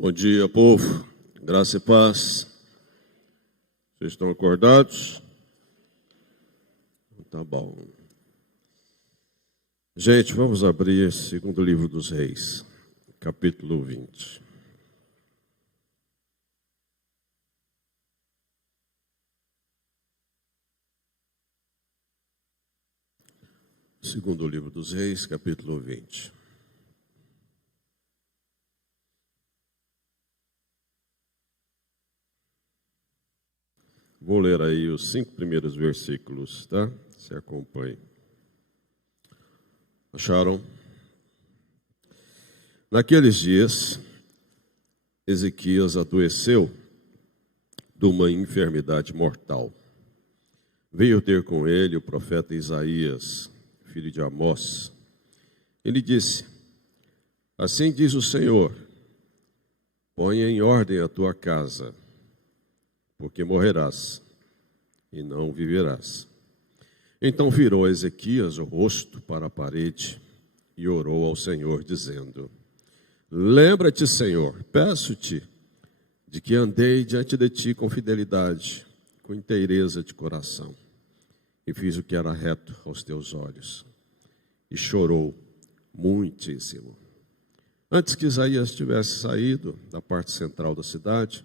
Bom dia, povo. Graça e paz. Vocês estão acordados? Tá bom. Gente, vamos abrir segundo livro dos Reis, capítulo 20. Segundo livro dos Reis, capítulo 20. Vou ler aí os 5 primeiros versículos, tá? Se acompanhe. Acharam? Naqueles dias, Ezequias adoeceu de uma enfermidade mortal. Veio ter com ele o profeta Isaías, filho de Amós. Ele disse: assim diz o Senhor, ponha em ordem a tua casa, porque morrerás e não viverás. Então virou Ezequias o rosto para a parede e orou ao Senhor, dizendo: lembra-te, Senhor, peço-te, de que andei diante de ti com fidelidade, com inteireza de coração, e fiz o que era reto aos teus olhos. E chorou muitíssimo. Antes que Isaías tivesse saído da parte central da cidade,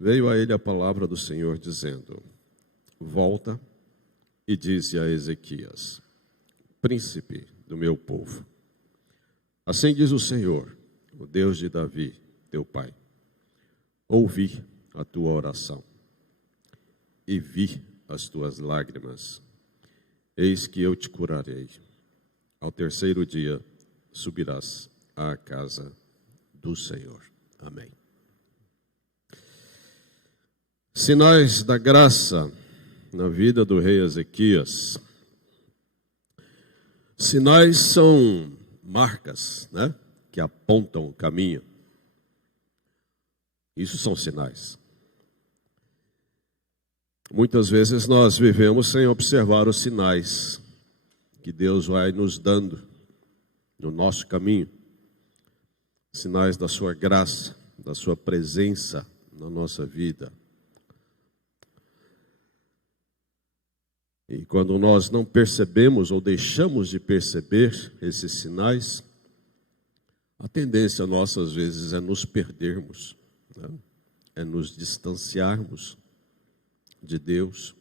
veio a ele a palavra do Senhor, dizendo: volta e dize a Ezequias, príncipe do meu povo, assim diz o Senhor, o Deus de Davi, teu pai: ouvi a tua oração e vi as tuas lágrimas. Eis que eu te curarei. Ao terceiro dia subirás à casa do Senhor. Amém. Sinais da graça na vida do rei Ezequias. Sinais são marcas, né, que apontam o caminho. Isso são sinais. Muitas vezes nós vivemos sem observar os sinais que Deus vai nos dando no nosso caminho. Sinais da sua graça, da sua presença na nossa vida. E quando nós não percebemos ou deixamos de perceber esses sinais, a tendência nossa às vezes é nos perdermos, né? É nos distanciarmos de Deus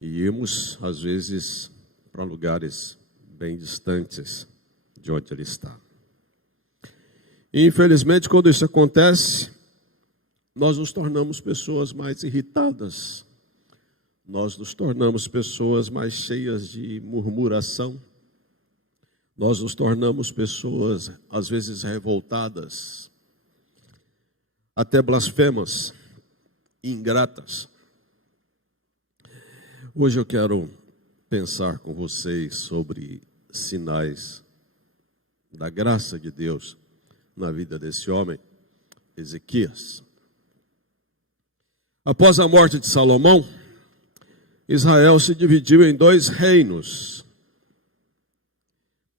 e irmos às vezes para lugares bem distantes de onde Ele está. E infelizmente, quando isso acontece, nós nos tornamos pessoas mais irritadas. Nós nos tornamos pessoas mais cheias de murmuração. Nós nos tornamos pessoas, às vezes, revoltadas, até blasfemas, ingratas. Hoje eu quero pensar com vocês sobre sinais da graça de Deus na vida desse homem, Ezequias. Após a morte de Salomão, Israel se dividiu em 2 reinos.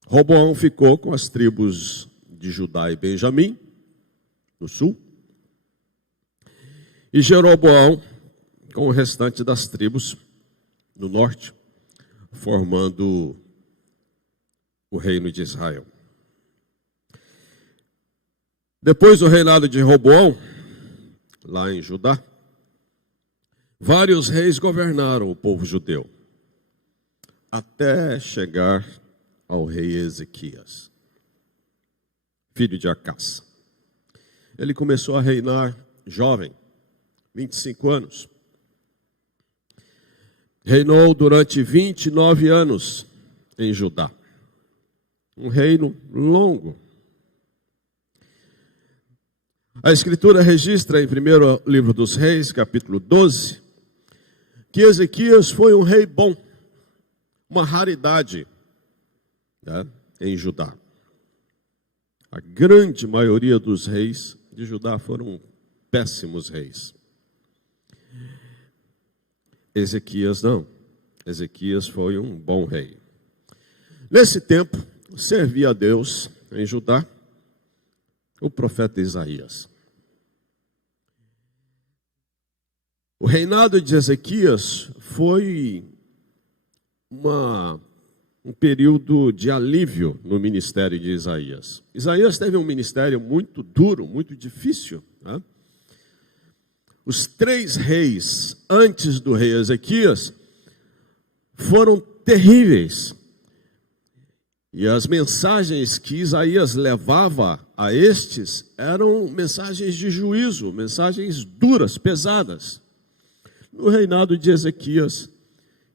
Roboão ficou com as tribos de Judá e Benjamim, no sul, e Jeroboão com o restante das tribos no norte, formando o reino de Israel. Depois do reinado de Roboão, lá em Judá, vários reis governaram o povo judeu, até chegar ao rei Ezequias, filho de Acás. Ele começou a reinar jovem, 25 anos. Reinou durante 29 anos em Judá. Um reino longo. A Escritura registra em 1º livro dos Reis, capítulo 12, que Ezequias foi um rei bom, uma raridade, né, em Judá. A grande maioria dos reis de Judá foram péssimos reis. Ezequias não. Ezequias foi um bom rei. Nesse tempo, servia a Deus em Judá o profeta Isaías. O reinado de Ezequias foi um período de alívio no ministério de Isaías. Isaías teve um ministério muito duro, muito difícil, né? Os 3 reis antes do rei Ezequias foram terríveis. E as mensagens que Isaías levava a estes eram mensagens de juízo, mensagens duras, pesadas. No reinado de Ezequias,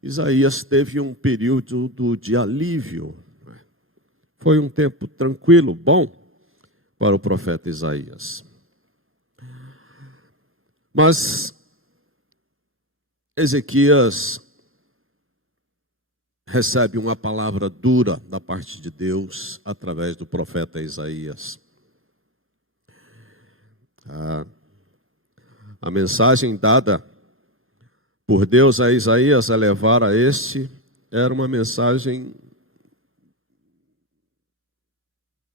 Isaías teve um período de alívio. Foi um tempo tranquilo, bom para o profeta Isaías. Mas Ezequias recebe uma palavra dura da parte de Deus através do profeta Isaías. A mensagem dada por Deus a Isaías a levar a este era uma mensagem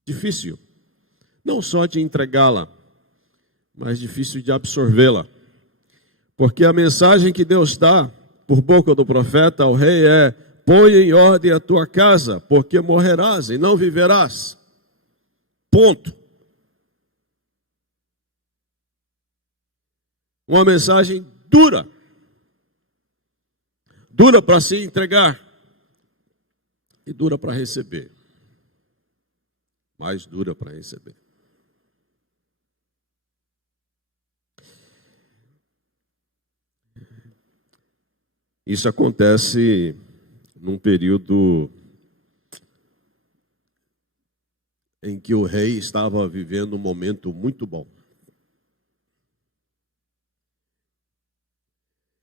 difícil, não só de entregá-la, mas difícil de absorvê-la. Porque a mensagem que Deus dá por boca do profeta ao rei é: põe em ordem a tua casa, porque morrerás e não viverás. Ponto. Uma mensagem dura. Dura para se entregar e dura para receber. Mais dura para receber. Isso acontece num período em que o rei estava vivendo um momento muito bom.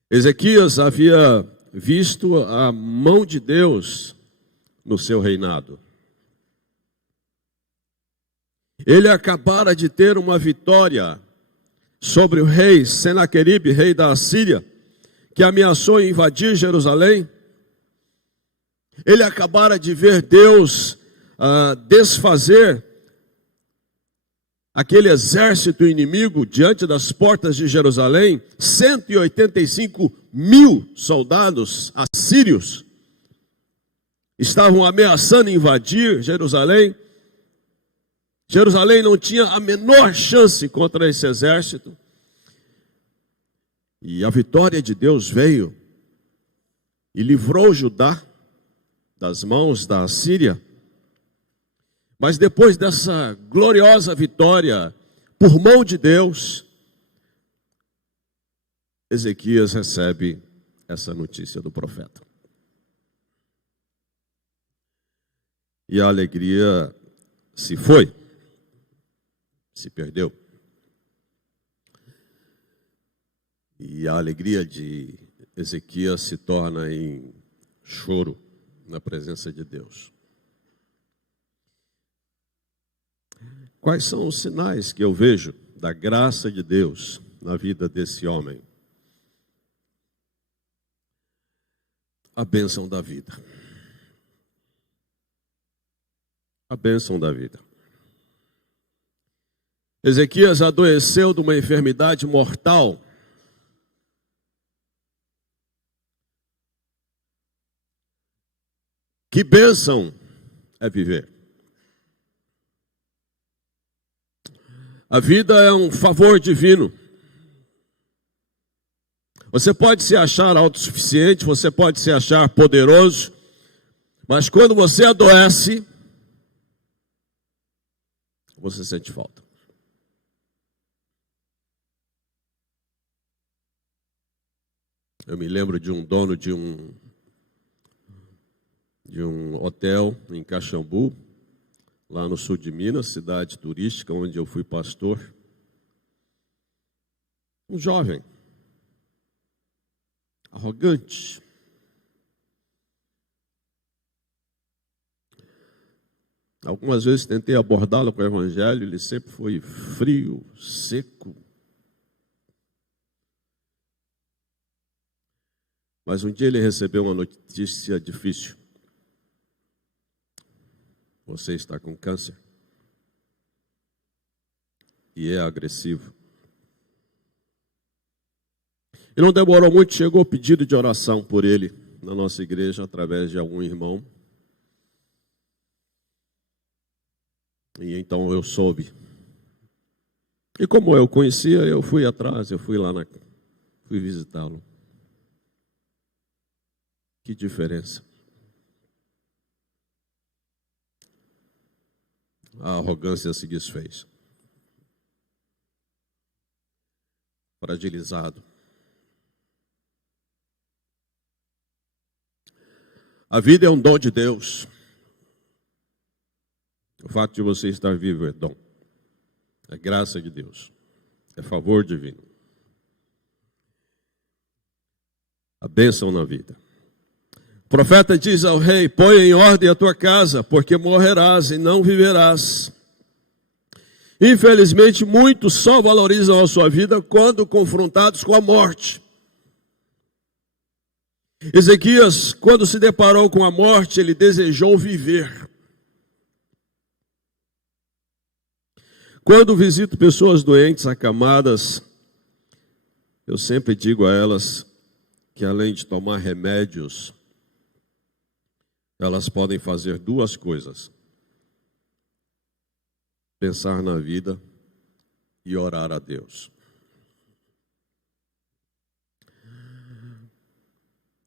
Ezequias havia visto a mão de Deus no seu reinado. Ele acabara de ter uma vitória sobre o rei Senaqueribe, rei da Assíria, que ameaçou invadir Jerusalém. Ele acabara de ver Deus desfazer aquele exército inimigo diante das portas de Jerusalém. 185.000 soldados assírios estavam ameaçando invadir Jerusalém. Jerusalém não tinha a menor chance contra esse exército. E a vitória de Deus veio e livrou Judá das mãos da Assíria. Mas depois dessa gloriosa vitória, por mão de Deus, Ezequias recebe essa notícia do profeta. E a alegria se foi, se perdeu. E a alegria de Ezequias se torna em choro na presença de Deus. Quais são os sinais que eu vejo da graça de Deus na vida desse homem? A bênção da vida. A bênção da vida. Ezequias adoeceu de uma enfermidade mortal. Que bênção é viver. A vida é um favor divino. Você pode se achar autossuficiente, você pode se achar poderoso, mas quando você adoece, você sente falta. Eu me lembro de um dono de um hotel em Caxambu, lá no sul de Minas, cidade turística onde eu fui pastor. Um jovem, arrogante. Algumas vezes tentei abordá-lo com o evangelho, ele sempre foi frio, seco. Mas um dia ele recebeu uma notícia difícil. Você está com câncer. e é agressivo. E não demorou muito, chegou o pedido de oração por ele na nossa igreja, através de algum irmão. E então eu soube. E como eu conhecia, eu fui atrás, eu fui lá, fui visitá-lo. Que diferença. A arrogância se desfez. Fragilizado. A vida é um dom de Deus. O fato de você estar vivo é dom. É graça de Deus. É favor divino. A bênção na vida. O profeta diz ao rei: põe em ordem a tua casa, porque morrerás e não viverás. Infelizmente, muitos só valorizam a sua vida quando confrontados com a morte. Ezequias, quando se deparou com a morte, ele desejou viver. Quando visito pessoas doentes, acamadas, eu sempre digo a elas que além de tomar remédios, elas podem fazer duas coisas: pensar na vida e orar a Deus.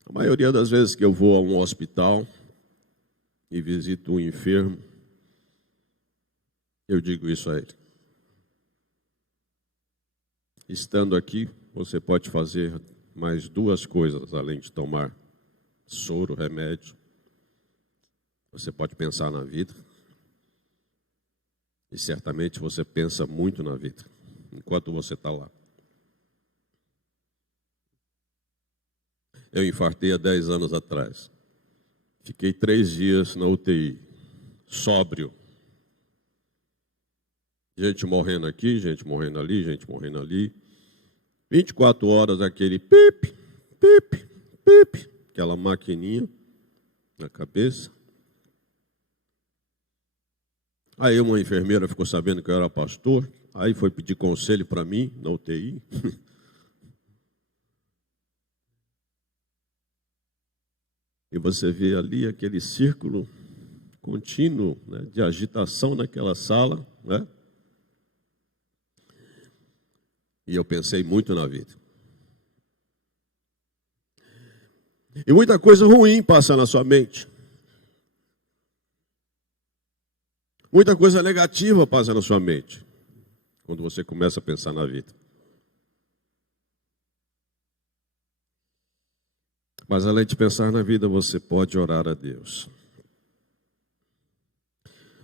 A maioria das vezes que eu vou a um hospital e visito um enfermo, eu digo isso a ele: estando aqui, você pode fazer mais duas coisas, além de tomar soro, remédio. Você pode pensar na vida. E certamente você pensa muito na vida, enquanto você está lá. Eu infartei há 10 anos atrás. Fiquei 3 dias na UTI, sóbrio. Gente morrendo aqui, gente morrendo ali, gente morrendo ali. 24 horas aquele pip, pip, pip, aquela maquininha na cabeça. Aí uma enfermeira ficou sabendo que eu era pastor, aí foi pedir conselho para mim na UTI. E você vê ali aquele círculo contínuo, né, de agitação naquela sala, né? E eu pensei muito na vida. E muita coisa ruim passa na sua mente. Muita coisa negativa passa na sua mente quando você começa a pensar na vida. Mas além de pensar na vida, você pode orar a Deus.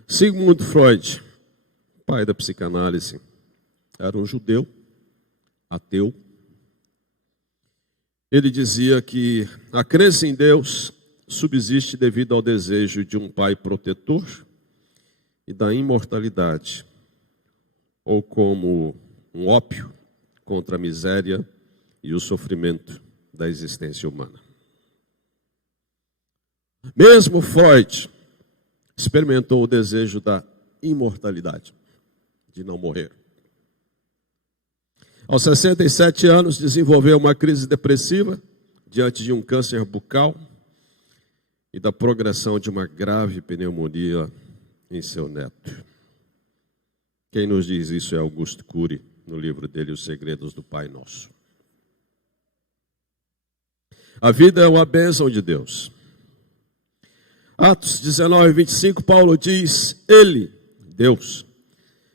Sigmund Freud, pai da psicanálise, era um judeu, ateu. Ele dizia que a crença em Deus subsiste devido ao desejo de um pai protetor e da imortalidade, ou como um ópio contra a miséria e o sofrimento da existência humana. Mesmo Freud experimentou o desejo da imortalidade, de não morrer. Aos 67 anos, desenvolveu uma crise depressiva diante de um câncer bucal e da progressão de uma grave pneumonia em seu neto. Quem nos diz isso é Augusto Cury, no livro dele, Os Segredos do Pai Nosso. A vida é uma bênção de Deus. Atos 19, 25, Paulo diz: Ele, Deus,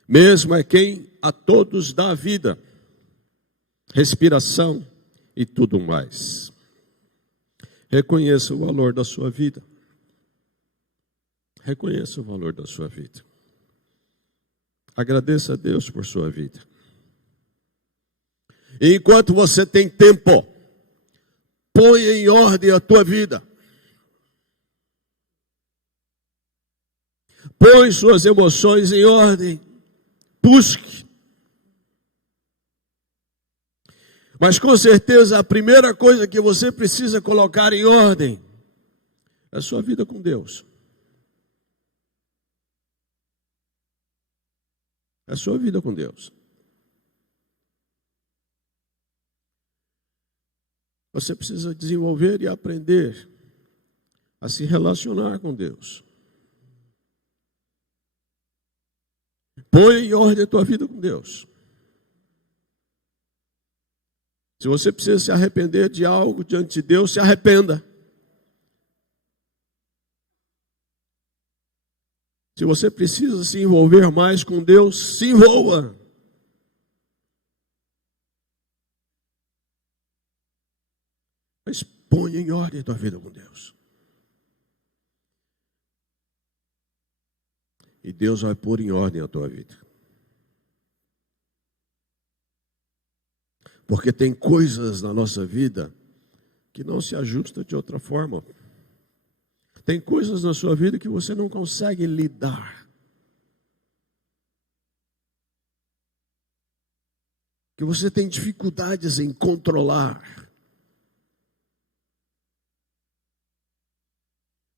mesmo é quem a todos dá a vida, respiração e tudo mais. Reconheça o valor da sua vida. Reconheça o valor da sua vida. Agradeça a Deus por sua vida. E enquanto você tem tempo, põe em ordem a tua vida. Põe suas emoções em ordem. Busque. Mas com certeza a primeira coisa que você precisa colocar em ordem é a sua vida com Deus. É a sua vida com Deus. Você precisa desenvolver e aprender a se relacionar com Deus. Põe em ordem a tua vida com Deus. Se você precisa se arrepender de algo diante de Deus, se arrependa. Se você precisa se envolver mais com Deus, se envolva. Mas põe em ordem a tua vida com Deus. E Deus vai pôr em ordem a tua vida. Porque tem coisas na nossa vida que não se ajustam de outra forma. Tem coisas na sua vida que você não consegue lidar. Que você tem dificuldades em controlar.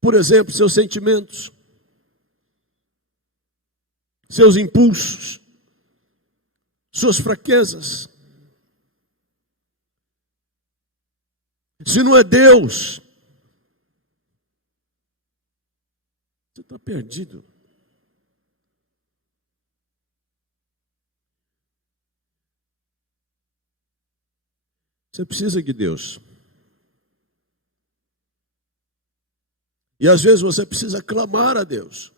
Por exemplo, seus sentimentos, seus impulsos, suas fraquezas. Se não é Deus, você está perdido. Você precisa de Deus. E às vezes você precisa clamar a Deus.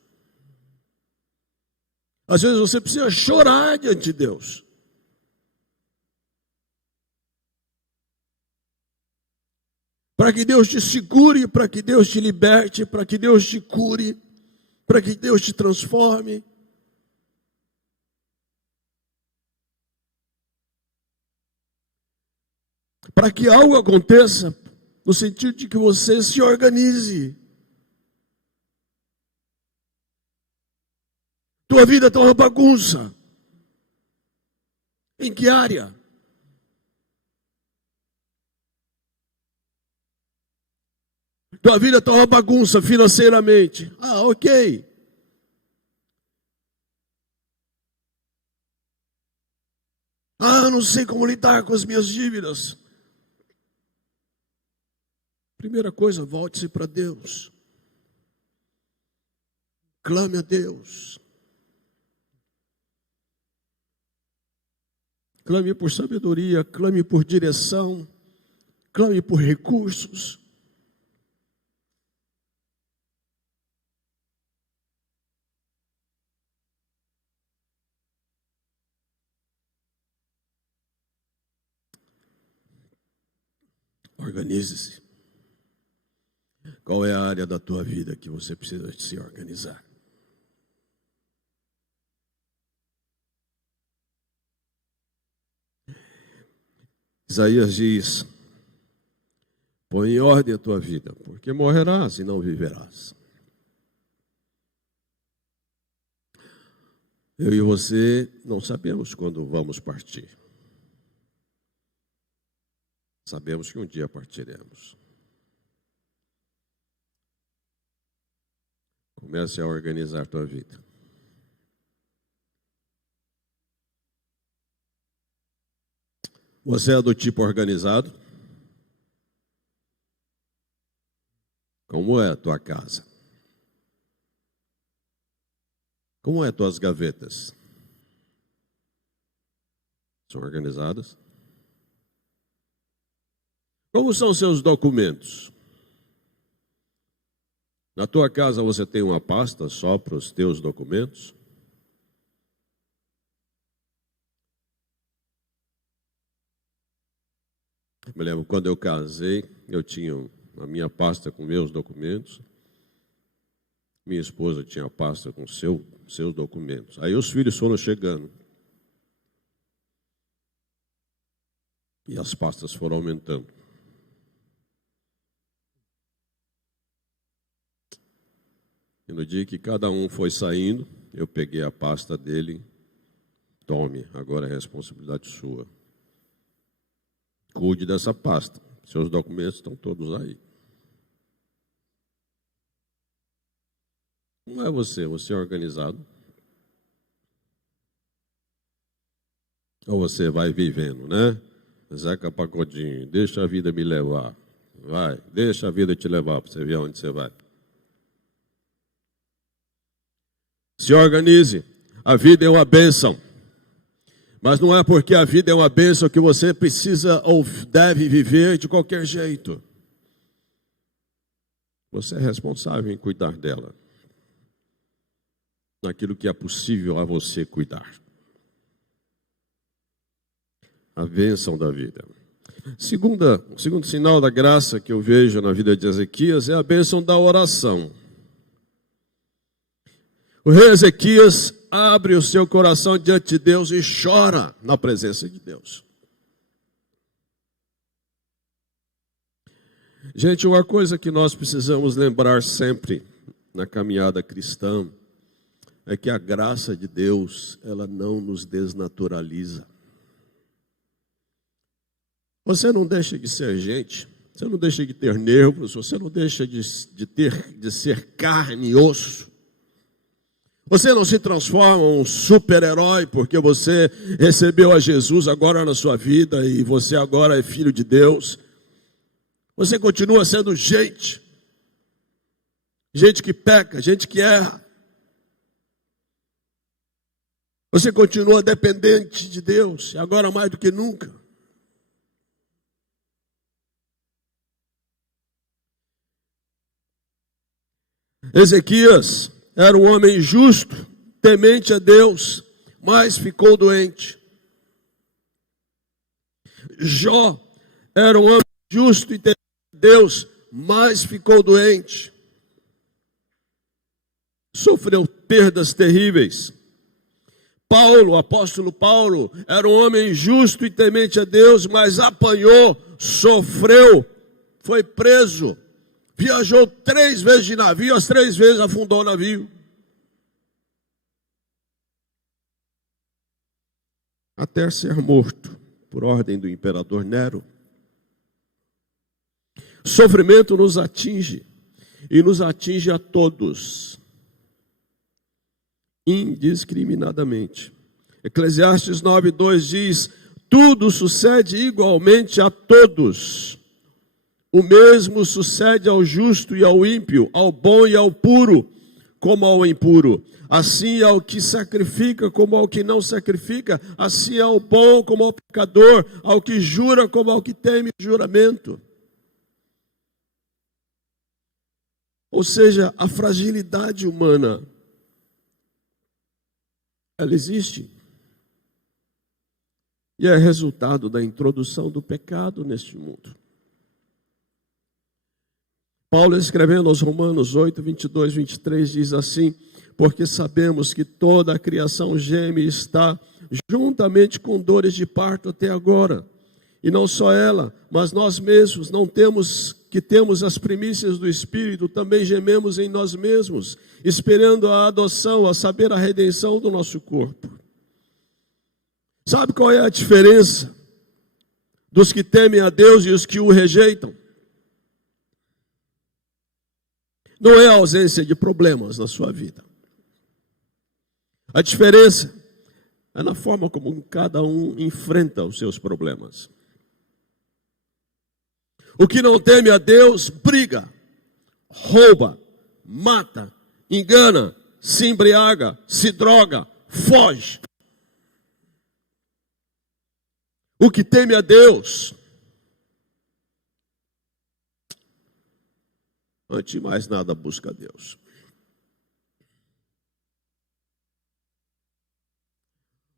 Às vezes você precisa chorar diante de Deus. Para que Deus te segure, para que Deus te liberte, para que Deus te cure, para que Deus te transforme. Para que algo aconteça, no sentido de que você se organize. Tua vida está uma bagunça. Em que área? Tua vida está uma bagunça financeiramente. Ah, ok. Ah, não sei como lidar com as minhas dívidas. Primeira coisa, volte-se para Deus. Clame a Deus. Clame por sabedoria, clame por direção, clame por recursos. Organize-se. Qual é a área da tua vida que você precisa se organizar? Isaías diz: põe em ordem a tua vida, porque morrerás e não viverás. Eu e você não sabemos quando vamos partir. Sabemos que um dia partiremos. Comece a organizar a tua vida. Você é do tipo organizado? Como é a tua casa? Como é as tuas gavetas? São organizadas? Como são os seus documentos? Na tua casa você tem uma pasta só para os teus documentos? Eu me lembro, quando eu casei, eu tinha a minha pasta com meus documentos. Minha esposa tinha a pasta com seus documentos. Aí os filhos foram chegando. E as pastas foram aumentando. E no dia que cada um foi saindo, eu peguei a pasta dele. Tome, agora é responsabilidade sua. Cuide dessa pasta. Seus documentos estão todos aí. Não é você é organizado. Ou você vai vivendo, né? Zeca Pagodinho, deixa a vida me levar. Vai, deixa a vida te levar para você ver onde você vai. Se organize. A vida é uma bênção. Mas não é porque a vida é uma bênção que você precisa ou deve viver de qualquer jeito. Você é responsável em cuidar dela. Naquilo que é possível a você cuidar. A bênção da vida. O segundo sinal da graça que eu vejo na vida de Ezequias é a bênção da oração. O rei Ezequias abre o seu coração diante de Deus e chora na presença de Deus. Gente, uma coisa que nós precisamos lembrar sempre na caminhada cristã é que a graça de Deus, ela não nos desnaturaliza. Você não deixa de ser gente, você não deixa de ter nervos, você não deixa de ser carne e osso. Você não se transforma em um super-herói porque você recebeu a Jesus agora na sua vida e você agora é filho de Deus. Você continua sendo gente. Gente que peca, gente que erra. Você continua dependente de Deus, agora mais do que nunca. Ezequias era um homem justo, temente a Deus, mas ficou doente. Jó era um homem justo e temente a Deus, mas ficou doente. Sofreu perdas terríveis. Paulo, o apóstolo Paulo, era um homem justo e temente a Deus, mas apanhou, sofreu, foi preso. Viajou 3 vezes de navio, as 3 vezes afundou o navio. Até ser morto, por ordem do imperador Nero. O sofrimento nos atinge, e nos atinge a todos, indiscriminadamente. Eclesiastes 9:2 diz: tudo sucede igualmente a todos. O mesmo sucede ao justo e ao ímpio, ao bom e ao puro, como ao impuro. Assim ao que sacrifica, como ao que não sacrifica. Assim ao bom, como ao pecador. Ao que jura, como ao que teme juramento. Ou seja, a fragilidade humana, ela existe. E é resultado da introdução do pecado neste mundo. Paulo, escrevendo aos Romanos 8, 22, 23, diz assim: porque sabemos que toda a criação geme e está juntamente com dores de parto até agora. E não só ela, mas nós mesmos temos as primícias do Espírito, também gememos em nós mesmos, esperando a adoção, a saber, a redenção do nosso corpo. Sabe qual é a diferença dos que temem a Deus e os que o rejeitam? Não é a ausência de problemas na sua vida. A diferença é na forma como cada um enfrenta os seus problemas. O que não teme a Deus, briga, rouba, mata, engana, se embriaga, se droga, foge. O que teme a Deus, antes de mais nada, busca a Deus.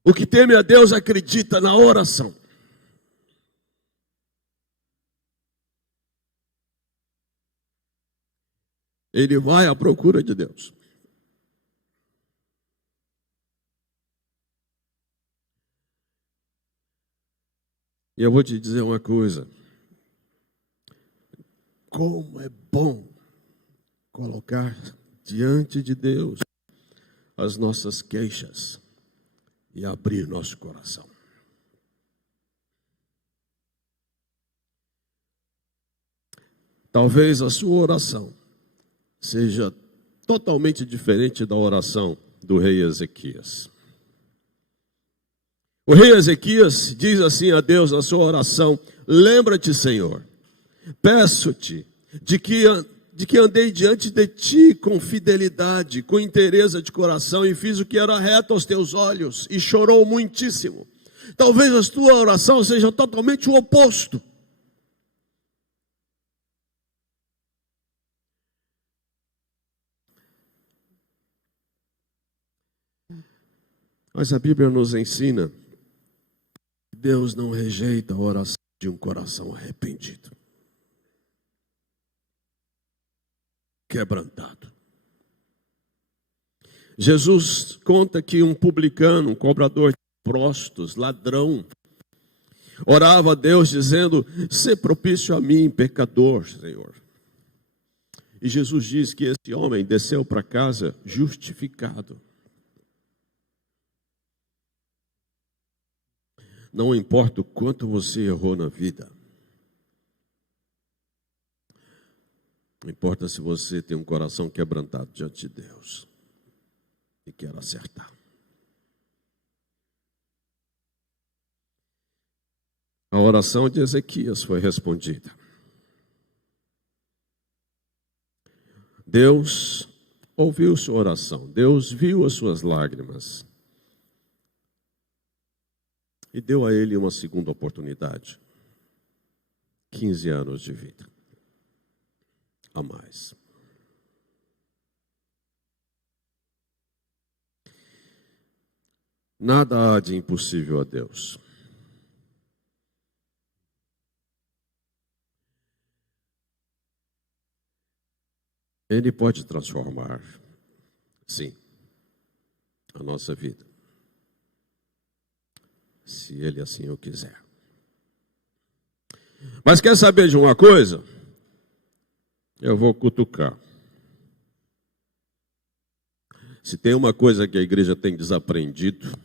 O que teme a Deus acredita na oração. Ele vai à procura de Deus. E eu vou te dizer uma coisa. Como é bom colocar diante de Deus as nossas queixas e abrir nosso coração. Talvez a sua oração seja totalmente diferente da oração do rei Ezequias. O rei Ezequias diz assim a Deus na sua oração: lembra-te, Senhor, peço-te de que andei diante de ti com fidelidade, com inteireza de coração, e fiz o que era reto aos teus olhos, e chorou muitíssimo. Talvez a tua oração seja totalmente o oposto. Mas a Bíblia nos ensina que Deus não rejeita a oração de um coração arrependido, quebrantado. Jesus conta que um publicano, um cobrador de impostos, ladrão, orava a Deus dizendo: sê propício a mim, pecador, Senhor. E Jesus diz que esse homem desceu para casa justificado. Não importa o quanto você errou na vida, não importa se você tem um coração quebrantado diante de Deus e quer acertar. A oração de Ezequias foi respondida. Deus ouviu sua oração, Deus viu as suas lágrimas e deu a ele uma segunda oportunidade. 15 anos de vida a mais. Nada há de impossível a Deus. Ele pode transformar, sim, a nossa vida, se Ele assim o quiser. Mas quer saber de uma coisa? Eu vou cutucar. Se tem uma coisa que a igreja tem desaprendido,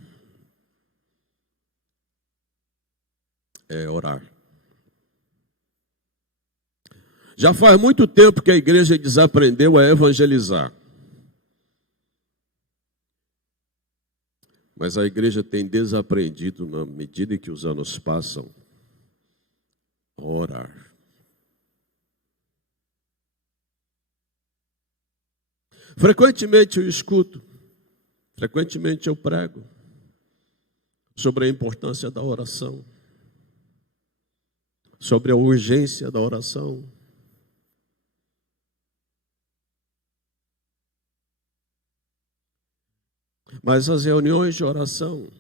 é orar. Já faz muito tempo que a igreja desaprendeu a evangelizar. Mas a igreja tem desaprendido, na medida que os anos passam, a orar. Frequentemente eu escuto, frequentemente eu prego sobre a importância da oração, sobre a urgência da oração. Mas as reuniões de oração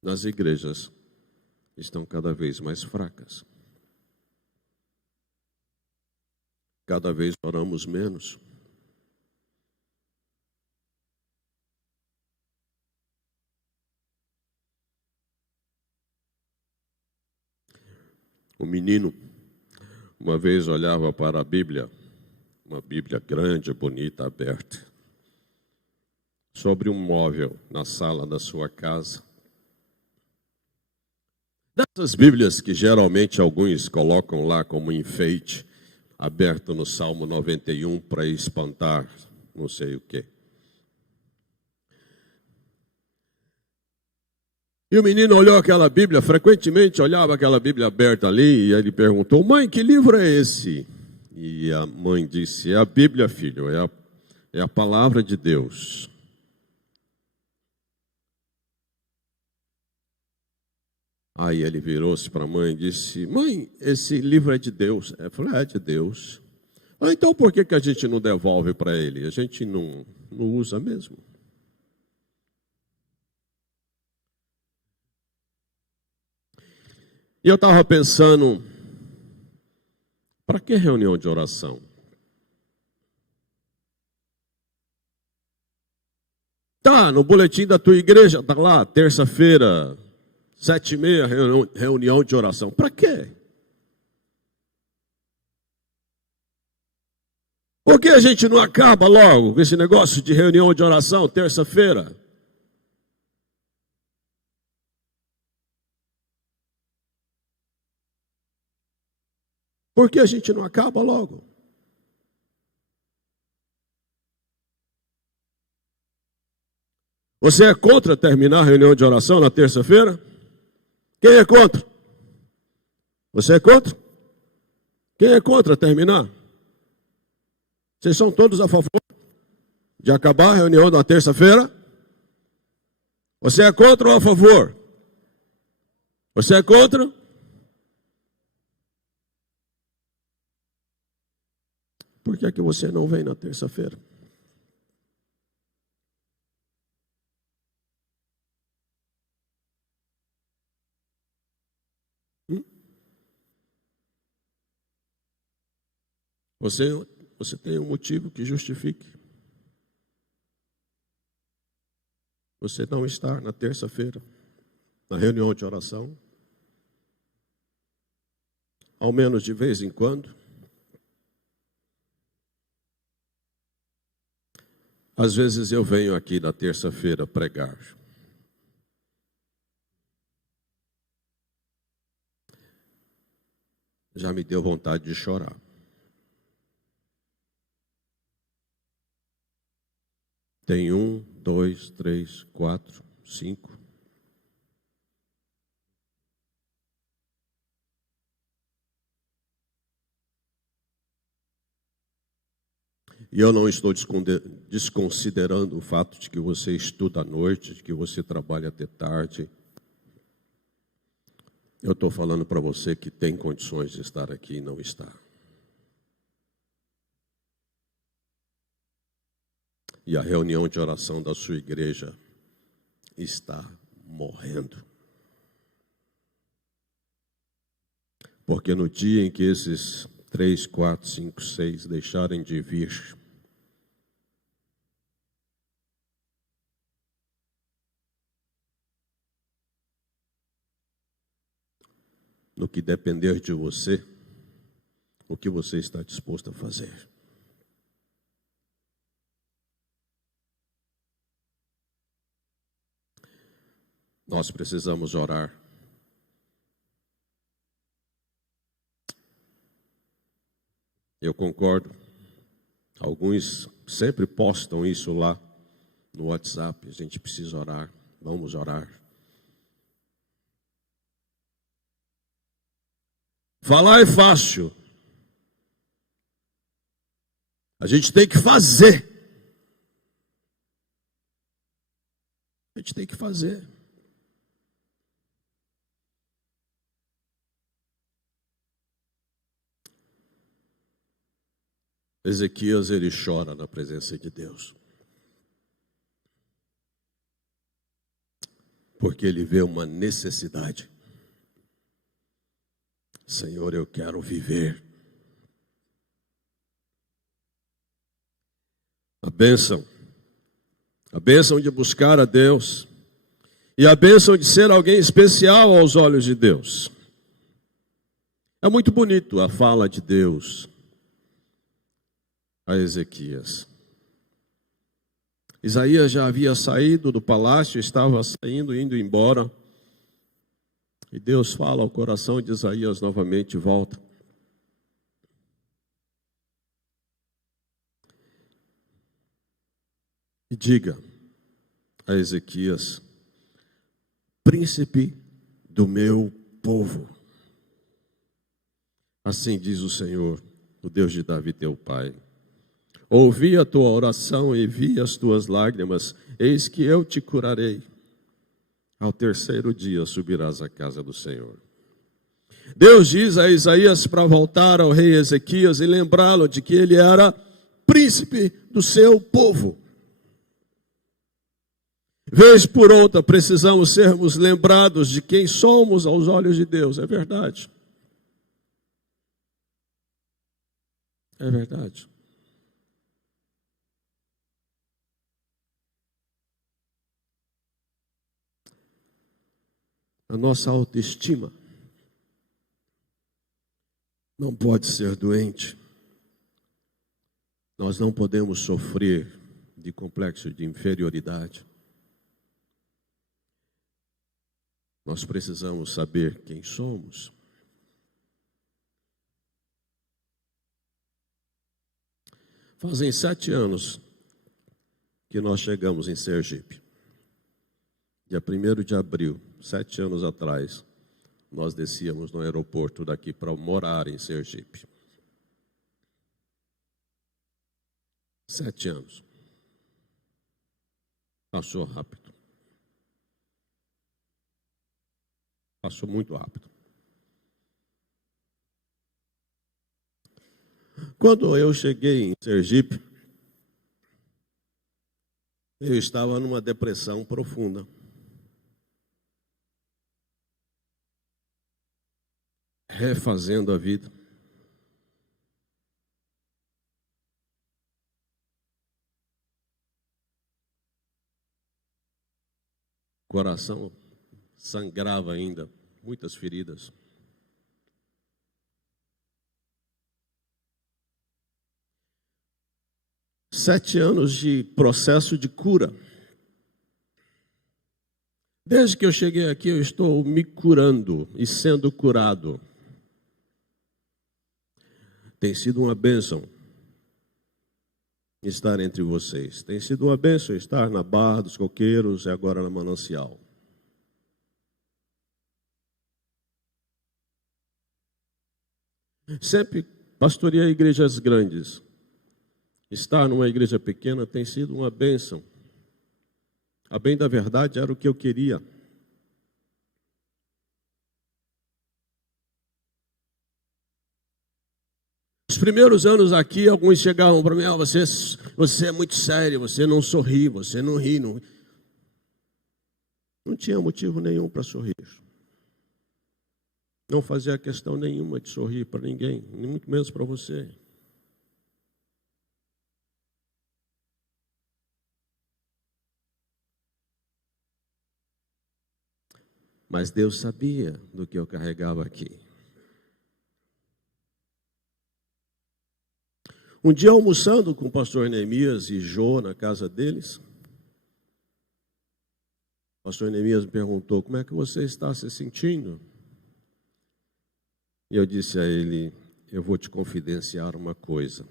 nas igrejas estão cada vez mais fracas. Cada vez oramos menos. O menino, uma vez olhava para a Bíblia, uma Bíblia grande, bonita, aberta, sobre um móvel na sala da sua casa. Dessas Bíblias que geralmente alguns colocam lá como enfeite, aberto no Salmo 91 para espantar não sei o quê. E o menino olhou aquela Bíblia, frequentemente olhava aquela Bíblia aberta ali, e ele perguntou: mãe, que livro é esse? E a mãe disse: é a Bíblia, filho, é a palavra de Deus. Aí ele virou-se para a mãe e disse: mãe, esse livro é de Deus? Ela falou: é de Deus. Ah, então por que a gente não devolve para ele? A gente não usa mesmo. E eu estava pensando, para que reunião de oração? Tá, no boletim da tua igreja, tá lá, terça-feira, 7h30, reunião de oração. Para quê? Por que a gente não acaba logo com esse negócio de reunião de oração, terça-feira? Por que a gente não acaba logo? Você é contra terminar a reunião de oração na terça-feira? Quem é contra? Você é contra? Quem é contra terminar? Vocês são todos a favor de acabar a reunião na terça-feira? Você é contra ou a favor? Você é contra? Por que é que você não vem na terça-feira? Você tem um motivo que justifique você não estar na terça-feira, na reunião de oração, ao menos de vez em quando? Às vezes eu venho aqui na terça-feira pregar. Já me deu vontade de chorar. Tem 1, 2, 3, 4, 5. E eu não estou desconsiderando o fato de que você estuda à noite, de que você trabalha até tarde. Eu estou falando para você que tem condições de estar aqui e não está. E a reunião de oração da sua igreja está morrendo. Porque no dia em que esses 3, 4, 5, 6 deixarem de vir, no que depender de você, o que você está disposto a fazer? Nós precisamos orar. Eu concordo. Alguns sempre postam isso lá no WhatsApp. A gente precisa orar. Vamos orar. Falar é fácil. A gente tem que fazer. A gente tem que fazer. Ezequias, ele chora na presença de Deus. Porque ele vê uma necessidade. Senhor, eu quero viver. A bênção de buscar a Deus e a bênção de ser alguém especial aos olhos de Deus. É muito bonito a fala de Deus a Ezequias. Isaías já havia saído do palácio, estava saindo, indo embora. E Deus fala ao coração de Isaías novamente: volta. E diga a Ezequias: príncipe do meu povo. Assim diz o Senhor, o Deus de Davi teu pai. Ouvi a tua oração e vi as tuas lágrimas, eis que eu te curarei. Ao terceiro dia subirás à casa do Senhor. Deus diz a Isaías para voltar ao rei Ezequias e lembrá-lo de que ele era príncipe do seu povo. Vez por outra, precisamos sermos lembrados de quem somos aos olhos de Deus. É verdade. É verdade. A nossa autoestima não pode ser doente. Nós não podemos sofrer de complexo de inferioridade. Nós precisamos saber quem somos. Fazem 7 anos que nós chegamos em Sergipe. dia 1º de abril, 7 anos atrás, nós descíamos no aeroporto daqui para morar em Sergipe. 7 anos. Passou rápido. Passou muito rápido. Quando eu cheguei em Sergipe, eu estava numa depressão profunda. Refazendo a vida. O coração sangrava ainda, muitas feridas. Sete anos de processo de cura. Desde que eu cheguei aqui, eu estou me curando e sendo curado. Tem sido uma bênção estar entre vocês. Tem sido uma bênção estar na Barra dos Coqueiros e agora na Manancial. Sempre pastoreei igrejas grandes. Estar numa igreja pequena tem sido uma bênção. A bem da verdade era o que eu queria. Os primeiros anos aqui, alguns chegavam para mim, você é muito sério, você não sorri, você não ri. Não tinha motivo nenhum para sorrir. Não fazia questão nenhuma de sorrir para ninguém, nem muito menos para você. Mas Deus sabia do que eu carregava aqui. Um dia, almoçando com o pastor Neemias e Jô na casa deles, o pastor Neemias me perguntou, como é que você está se sentindo? E eu disse a ele, eu vou te confidenciar uma coisa.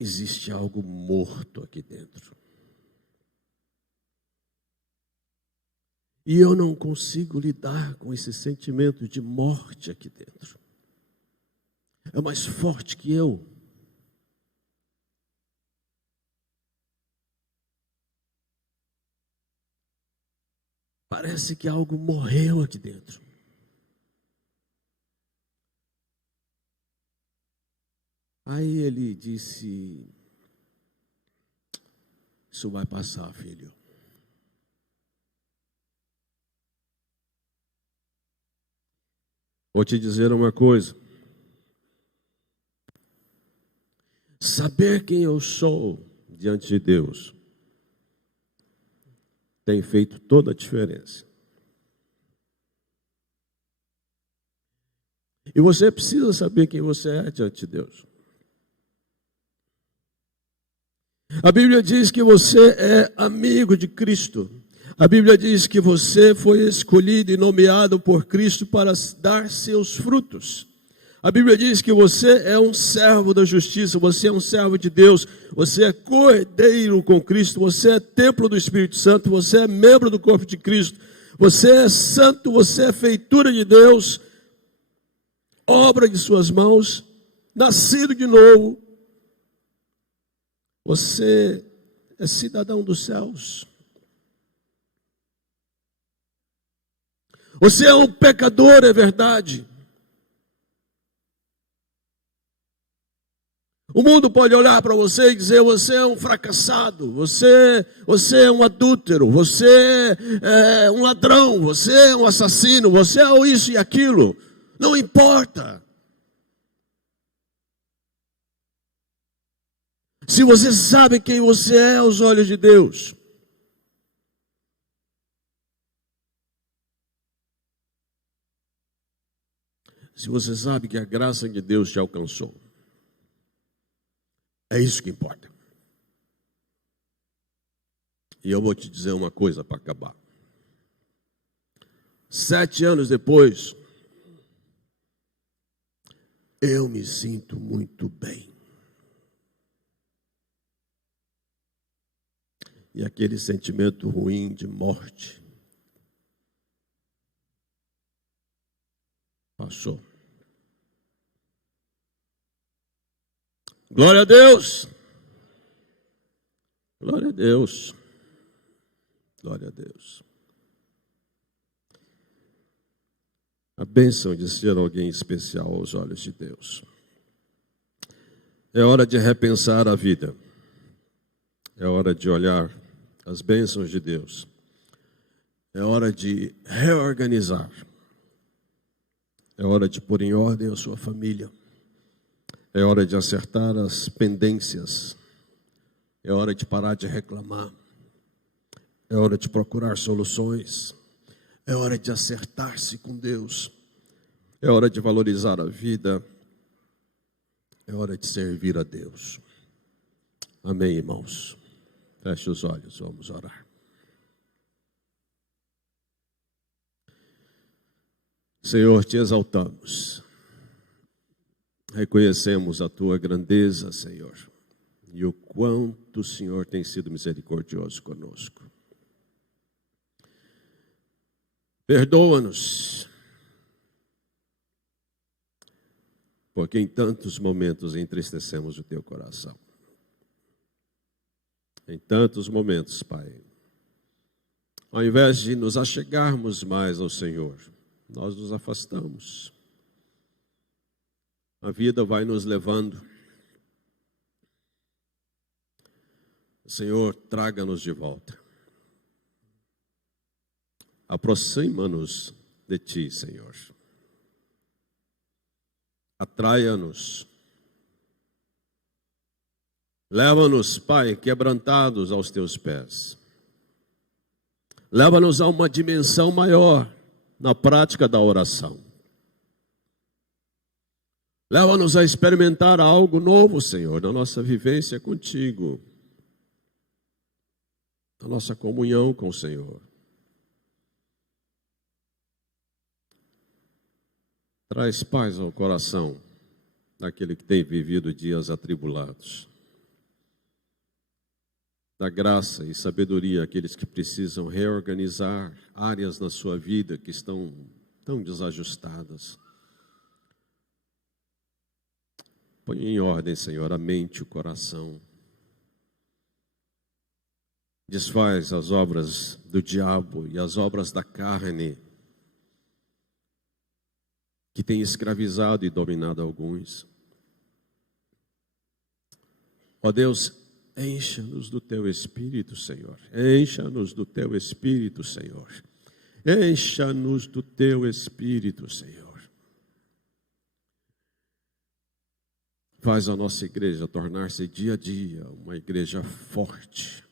Existe algo morto aqui dentro. E eu não consigo lidar com esse sentimento de morte aqui dentro. É mais forte que eu. Parece que algo morreu aqui dentro. Aí ele disse, isso vai passar, filho. Vou te dizer uma coisa. Saber quem eu sou diante de Deus tem feito toda a diferença. E você precisa saber quem você é diante de Deus. A Bíblia diz que você é amigo de Cristo. A Bíblia diz que você foi escolhido e nomeado por Cristo para dar seus frutos. A Bíblia diz que você é um servo da justiça, você é um servo de Deus, você é cordeiro com Cristo, você é templo do Espírito Santo, você é membro do corpo de Cristo, você é santo, você é feitura de Deus, obra de suas mãos, nascido de novo. Você é cidadão dos céus. Você é um pecador, é verdade. O mundo pode olhar para você e dizer, você é um fracassado, você é um adúltero, você é um ladrão, você é um assassino, você é isso e aquilo. Não importa. Se você sabe quem você é aos olhos de Deus. Se você sabe que a graça de Deus te alcançou. É isso que importa. E eu vou te dizer uma coisa para acabar. 7 anos depois, eu me sinto muito bem. e aquele sentimento ruim de morte passou. Glória a Deus! Glória a Deus! Glória a Deus! A bênção de ser alguém especial aos olhos de Deus. É hora de repensar a vida. É hora de olhar as bênçãos de Deus. É hora de reorganizar. É hora de pôr em ordem a sua família. É hora de acertar as pendências. É hora de parar de reclamar. É hora de procurar soluções. É hora de acertar-se com Deus. É hora de valorizar a vida. É hora de servir a Deus. Amém, irmãos? Feche os olhos, vamos orar. Senhor, te exaltamos. Reconhecemos a tua grandeza, Senhor, e o quanto o Senhor tem sido misericordioso conosco. Perdoa-nos, porque em tantos momentos entristecemos o teu coração. Em tantos momentos, Pai, ao invés de nos achegarmos mais ao Senhor, nós nos afastamos. A vida vai nos levando. Senhor, traga-nos de volta. Aproxima-nos de Ti, Senhor. Atraia-nos. Leva-nos, Pai, quebrantados aos Teus pés. Leva-nos a uma dimensão maior na prática da oração. Leva-nos a experimentar algo novo, Senhor, na nossa vivência contigo, na nossa comunhão com o Senhor. Traz paz ao coração daquele que tem vivido dias atribulados. Dá graça e sabedoria àqueles que precisam reorganizar áreas na sua vida que estão tão desajustadas. Põe em ordem, Senhor, a mente e o coração. Desfaz as obras do diabo e as obras da carne que tem escravizado e dominado alguns. Ó Deus, encha-nos do Teu Espírito, Senhor. Encha-nos do Teu Espírito, Senhor. Encha-nos do Teu Espírito, Senhor. Faz a nossa igreja tornar-se dia a dia uma igreja forte.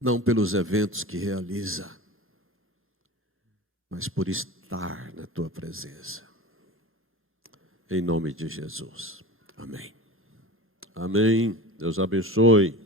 Não pelos eventos que realiza, mas por estar na Tua presença. Em nome de Jesus. Amém. Amém. Deus abençoe.